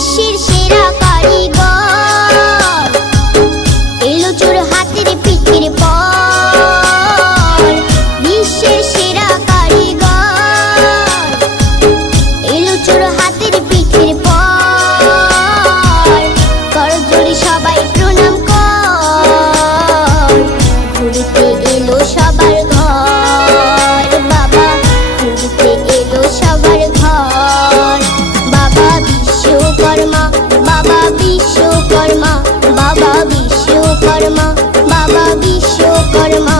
বিশ্বের সেরা কারিগর, এলো চোর হাতের পিঠের পর। বিশ্বের সেরা কারিগর, এলো চোর হাতের পিঠের পর। করজোড়ে সবাই প্রণাম কর, ঘুরতে এলো সবার ঘর। বাবা ঘুরতে এলো সবার ঘর। বাবা বিশ্বকর্মা, বাবা বিশ্বকর্মা, বাবা বিশ্বকর্মা, বাবা বিশ্বকর্মা।